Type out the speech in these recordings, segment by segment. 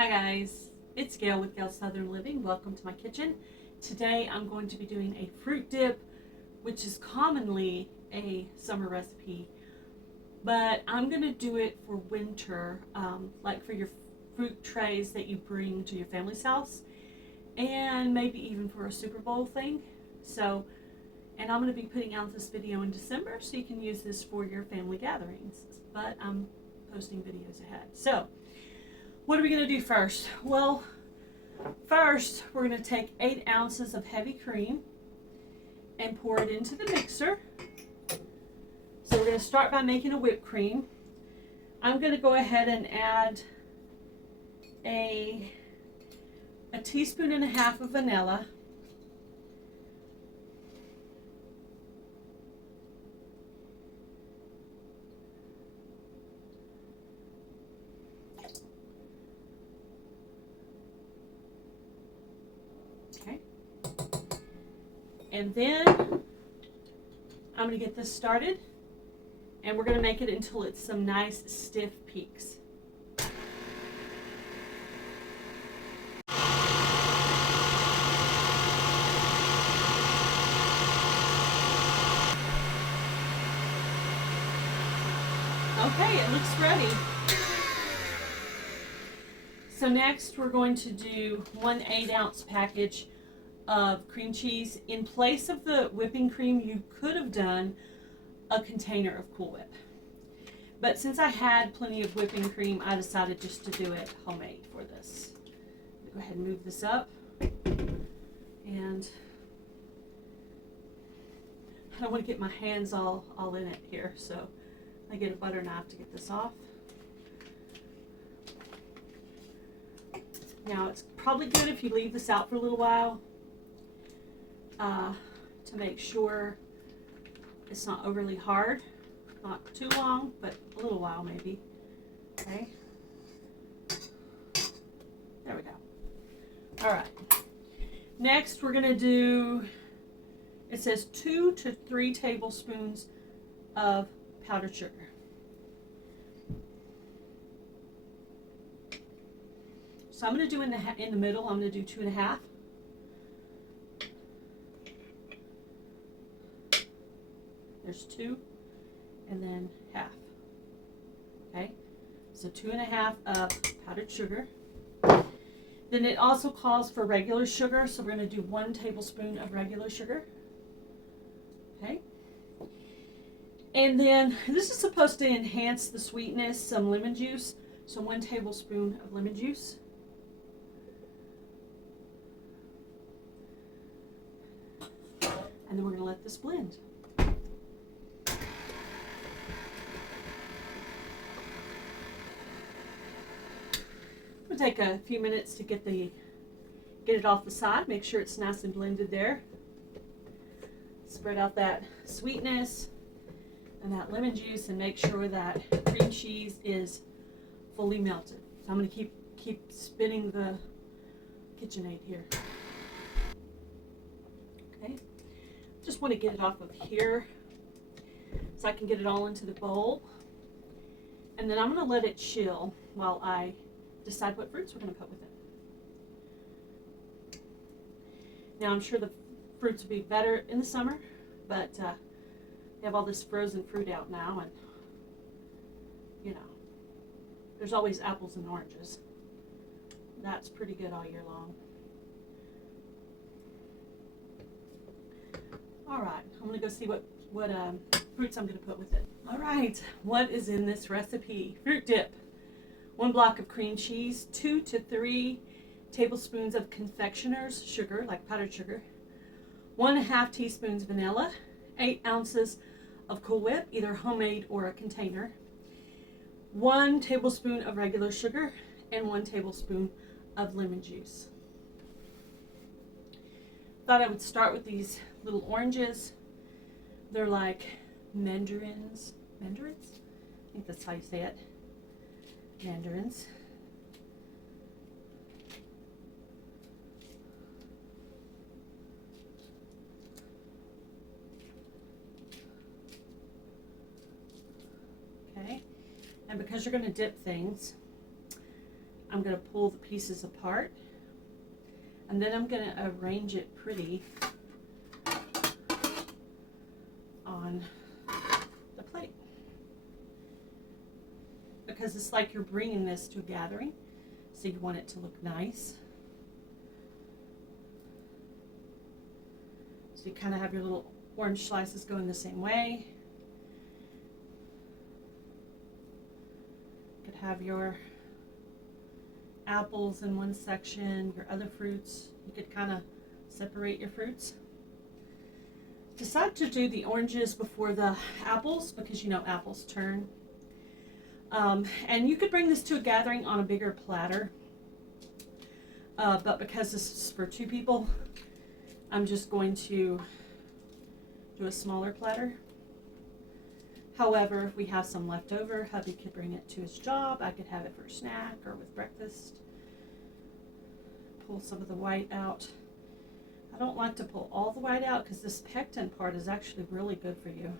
Hi guys, it's Gail with Gail's Southern Living. Welcome to my kitchen. Today I'm going to be doing a fruit dip, which is commonly a summer recipe, but I'm going to do it for winter, like for your fruit trays that you bring to your family's house, and maybe even for a Super Bowl thing. And I'm going to be putting out this video in December, so you can use this for your family gatherings, but I'm posting videos ahead. So what are we going to do first? Well, first we're going to take 8 ounces of heavy cream and pour it into the mixer. So we're going to start by making a whipped cream. I'm going to go ahead and add a teaspoon and a half of vanilla. And then I'm going to get this started, and we're going to make it until it's some nice stiff peaks. Okay, it looks ready. So next we're going to do 1 8-ounce package of cream cheese. In place of the whipping cream, you could have done a container of Cool Whip. But since I had plenty of whipping cream, I decided just to do it homemade for this. Go ahead and move this up. And I don't want to get my hands all in it here, so I get a butter knife to get this off. Now it's probably good if you leave this out for a little while, to make sure it's not overly hard. Not too long, but a little while maybe. Okay. There we go. All right. Next we're going to do, it says 2 to 3 tablespoons of powdered sugar. So I'm going to do in the middle, I'm going to do 2.5. There's 2, and then half. Okay, so 2.5 of powdered sugar. Then it also calls for regular sugar, so we're going to do 1 tablespoon of regular sugar. Okay, and then this is supposed to enhance the sweetness, some lemon juice, so 1 tablespoon of lemon juice. And then we're going to let this blend. It'll take a few minutes to get it off the side. Make sure it's nice and blended there. Spread out that sweetness and that lemon juice, and make sure that cream cheese is fully melted. So I'm going to keep spinning the KitchenAid here. Okay, just want to get it off of here so I can get it all into the bowl, and then I'm going to let it chill while I decide what fruits we're going to put with it. Now I'm sure the fruits will be better in the summer, but they have all this frozen fruit out now, and you know, there's always apples and oranges. That's pretty good all year long. All right, I'm going to go see what fruits I'm going to put with it. All right, what is in this recipe? Fruit dip. 1 block of cream cheese, 2 to 3 tablespoons of confectioner's sugar, like powdered sugar, 1.5 teaspoons vanilla, 8 ounces of Cool Whip, either homemade or a container, 1 tablespoon of regular sugar, and 1 tablespoon of lemon juice. Thought I would start with these little oranges. They're like mandarins. Mandarins? I think that's how you say it. Mandarins. Okay, and because you're going to dip things, I'm going to pull the pieces apart, and then I'm going to arrange it pretty on the plate, because it's like you're bringing this to a gathering, so you want it to look nice. So you kind of have your little orange slices going the same way. You could have your apples in one section, your other fruits. You could kind of separate your fruits. Decide to do the oranges before the apples, because you know apples turn. And you could bring this to a gathering on a bigger platter, but because this is for 2 people, I'm just going to do a smaller platter. However, if we have some left over, hubby could bring it to his job. I could have it for a snack or with breakfast. Pull some of the white out. I don't like to pull all the white out because this pectin part is actually really good for you.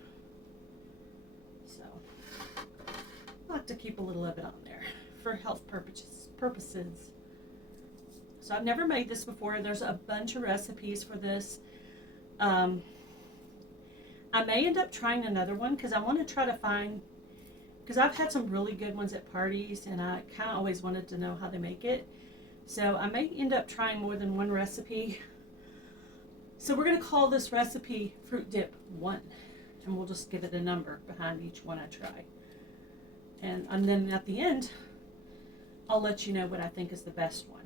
So I like to keep a little of it on there for health purposes. So I've never made this before. There's a bunch of recipes for this. I may end up trying another one because I want to try to find, because I've had some really good ones at parties and I kind of always wanted to know how they make it. So I may end up trying more than one recipe. So we're going to call this recipe Fruit Dip 1, and we'll just give it a number behind each one I try. And then at the end, I'll let you know what I think is the best one.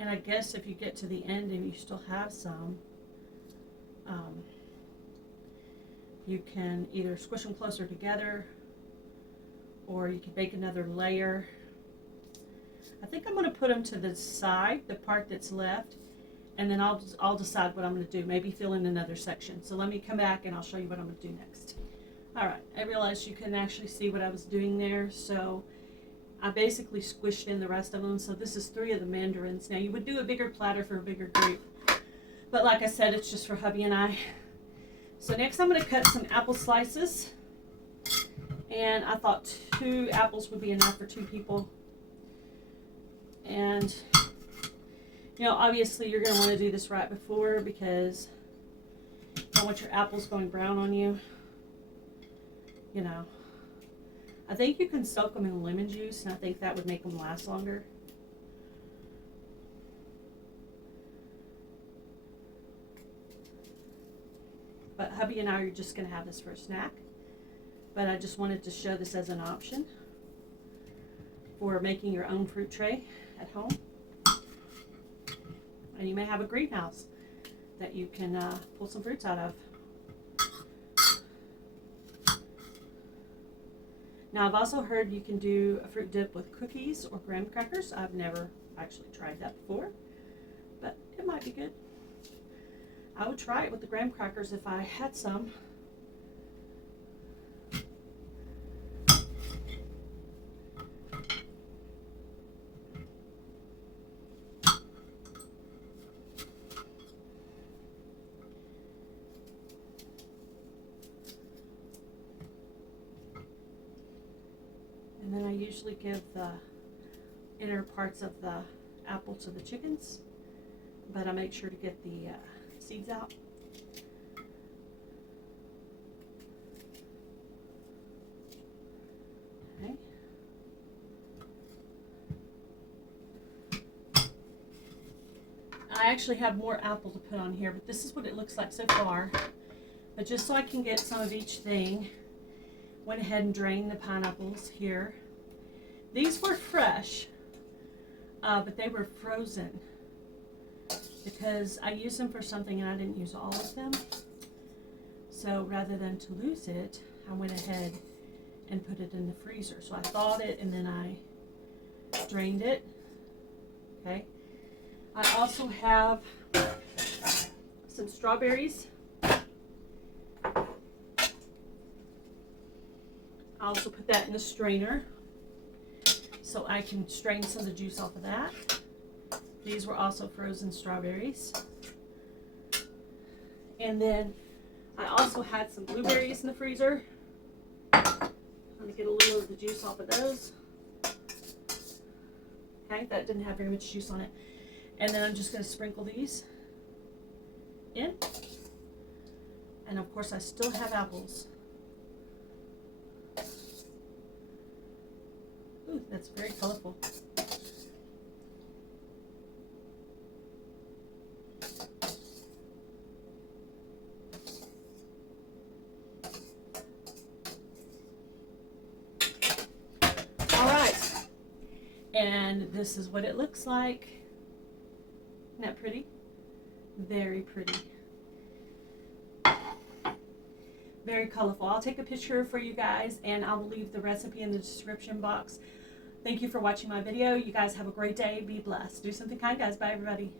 And I guess if you get to the end and you still have some, you can either squish them closer together, or you can bake another layer. I think I'm going to put them to the side, the part that's left, and then I'll decide what I'm going to do. Maybe fill in another section. So let me come back and I'll show you what I'm going to do next. All right, I realized you couldn't actually see what I was doing there, so I basically squished in the rest of them. So this is 3 of the mandarins. Now you would do a bigger platter for a bigger group, but like I said, it's just for hubby and I. So next I'm going to cut some apple slices, and I thought 2 apples would be enough for 2 people. And you know, obviously you're going to want to do this right before, because you don't want your apples going brown on you. You know, I think you can soak them in lemon juice, and I think that would make them last longer. But hubby and I are just going to have this for a snack. But I just wanted to show this as an option for making your own fruit tray at home. And you may have a greenhouse that you can pull some fruits out of. Now I've also heard you can do a fruit dip with cookies or graham crackers. I've never actually tried that before, but it might be good. I would try it with the graham crackers if I had some. And then I usually give the inner parts of the apple to the chickens, but I make sure to get the seeds out. Okay. I actually have more apple to put on here, but this is what it looks like so far. But just so I can get some of each thing, went ahead and drained the pineapples here. These were fresh, but they were frozen because I used them for something and I didn't use all of them. So rather than to lose it, I went ahead and put it in the freezer. So I thawed it and then I drained it. Okay. I also have some strawberries. I also put that in the strainer so I can strain some of the juice off of that. These were also frozen strawberries. And then I also had some blueberries in the freezer. I'm going to get a little of the juice off of those. Okay, that didn't have very much juice on it. And then I'm just going to sprinkle these in. And of course I still have apples. Ooh, that's very colorful. Alright, and this is what it looks like. Isn't that pretty? Very pretty. Very colorful. I'll take a picture for you guys and I will leave the recipe in the description box. Thank you for watching my video. You guys have a great day. Be blessed. Do something kind, guys. Bye, everybody.